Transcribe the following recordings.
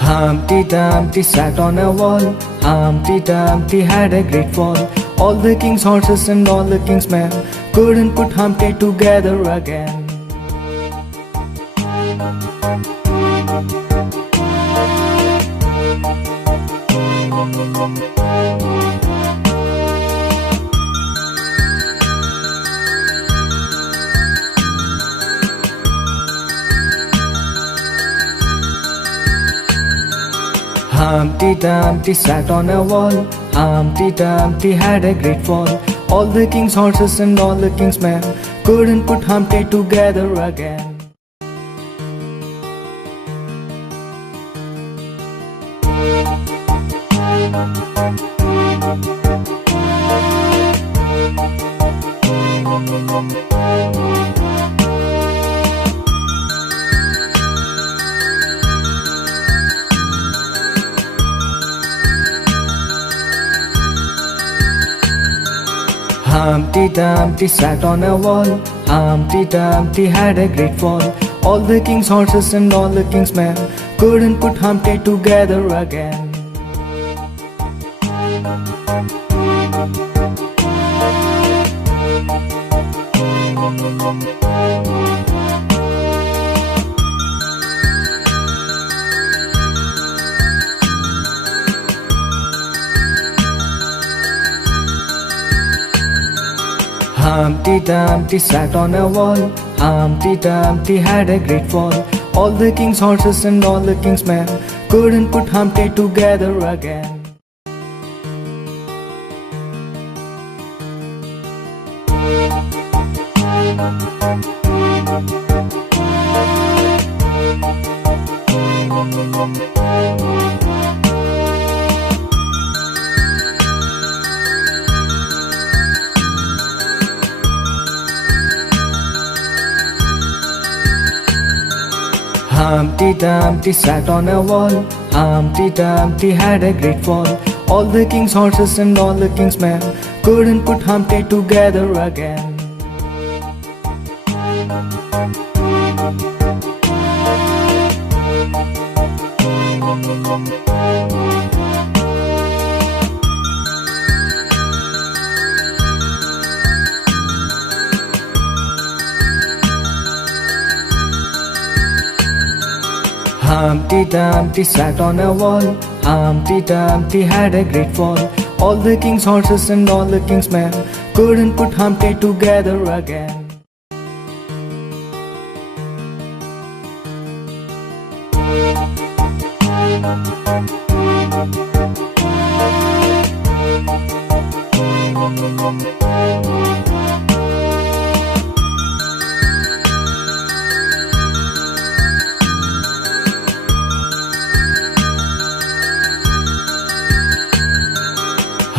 Humpty Dumpty sat on a wall. Humpty Dumpty had a great fall. All the king's horses and all the king's men couldn't put Humpty together again. Humpty Dumpty sat on a wall. Humpty Dumpty had a great fall. All the king's horses and all the king's men couldn't put Humpty together again. Humpty Dumpty sat on a wall. Humpty Dumpty had a great fall. All the king's horses and all the king's men couldn't put Humpty together again. Humpty Dumpty sat on a wall. Humpty Dumpty had a great fall. All the king's horses and all the king's men couldn't put Humpty together again. Humpty Dumpty sat on a wall. Humpty Dumpty had a great fall. All the king's horses and all the king's men couldn't put Humpty together again. Humpty Dumpty sat on a wall. Humpty Dumpty had a great fall. All the king's horses and all the king's men couldn't put Humpty together again.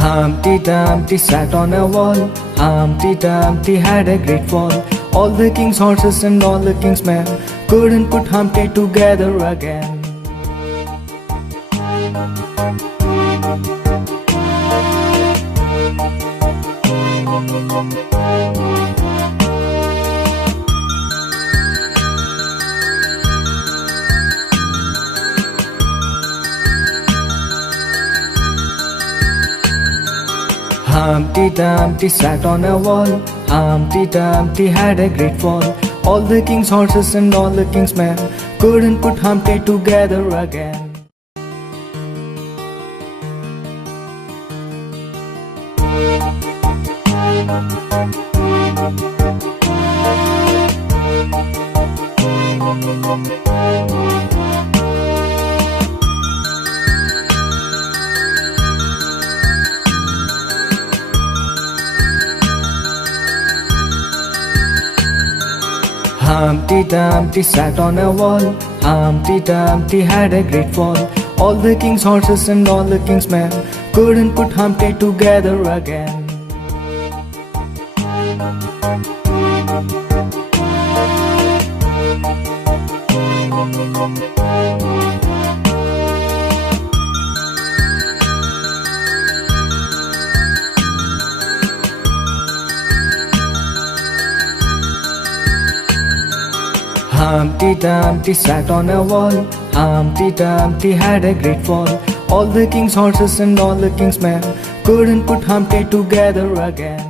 Humpty Dumpty sat on a wall. Humpty Dumpty had a great fall. All the king's horses and all the king's men couldn't put Humpty together again. Humpty Dumpty sat on a wall. Humpty Dumpty had a great fall. All the king's horses and all the king's men couldn't put Humpty together again. Humpty Dumpty sat on a wall. Humpty Dumpty had a great fall. All the king's horses and all the king's men couldn't put Humpty together again. Humpty Dumpty sat on a wall. Humpty Dumpty had a great fall. All the king's horses and all the king's men couldn't put Humpty together again.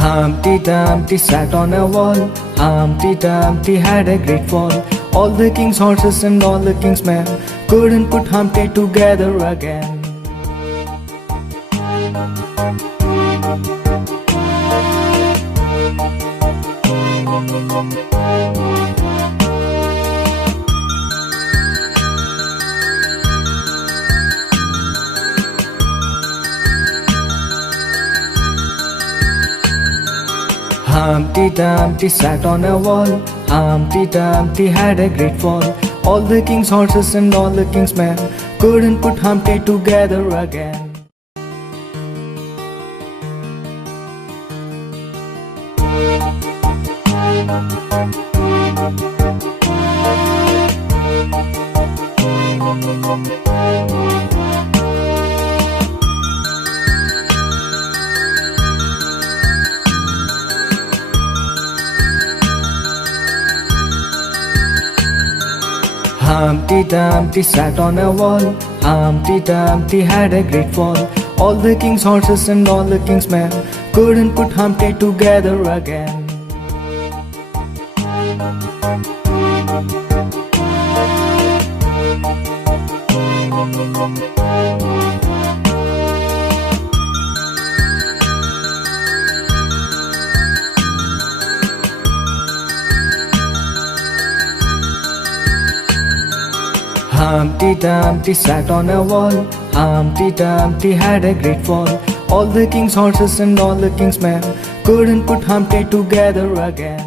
Humpty Dumpty sat on a wall. Humpty Dumpty had a great fall. All the king's horses and all the king's men couldn't put Humpty together again. Humpty Dumpty sat on a wall. Humpty Dumpty had a great fall. All the king's horses and all the king's men couldn't put Humpty together again. Humpty Dumpty sat on a wall. Humpty Dumpty had a great fall. All the king's horses and all the king's men couldn't put Humpty together again. Humpty Dumpty sat on a wall. Humpty Dumpty had a great fall. All the king's horses and all the king's men couldn't put Humpty together again.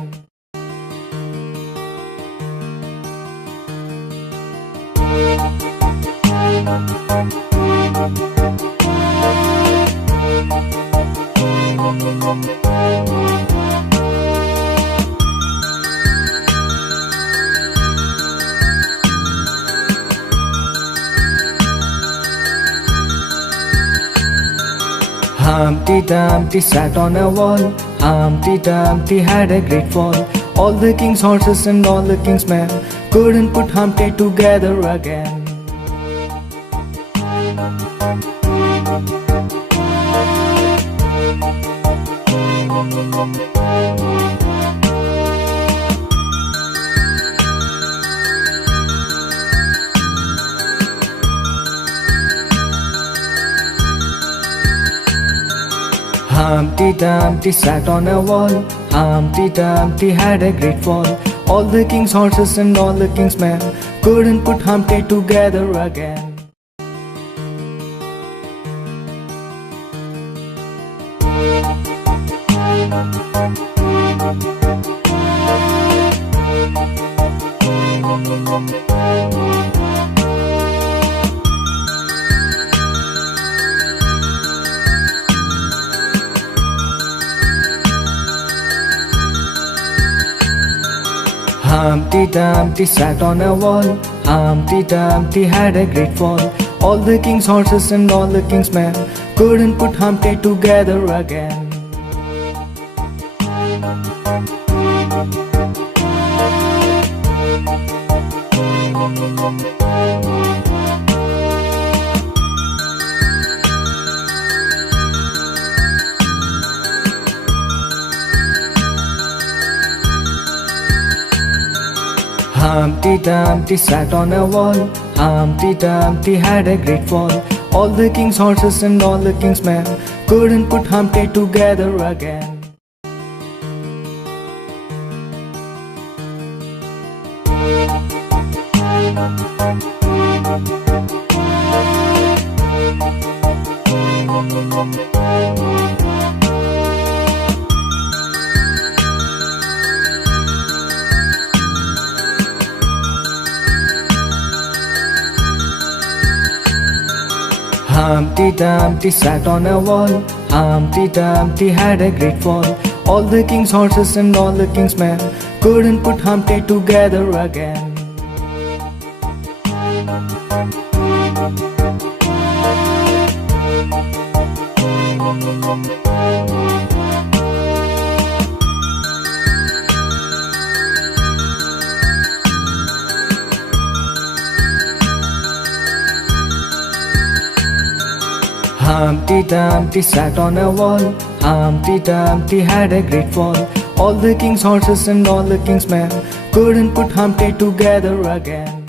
Humpty Dumpty sat on a wall. Humpty Dumpty had a great fall. All the king's horses and all the king's men couldn't put Humpty together again. Humpty Dumpty sat on a wall. Humpty Dumpty had a great fall. All the king's horses and all the king's men couldn't put Humpty together again. Humpty Dumpty sat on a wall. Humpty Dumpty had a great fall. All the king's horses and all the king's men couldn't put Humpty together again. Humpty Dumpty sat on a wall. Humpty Dumpty had a great fall. All the king's horses and all the king's men couldn't put Humpty together again. Humpty Dumpty sat on a wall. Humpty Dumpty had a great fall. All the king's horses and all the king's men couldn't put Humpty together again. Humpty Dumpty sat on a wall. Humpty Dumpty had a great fall. All the king's horses and all the king's men couldn't put Humpty together again.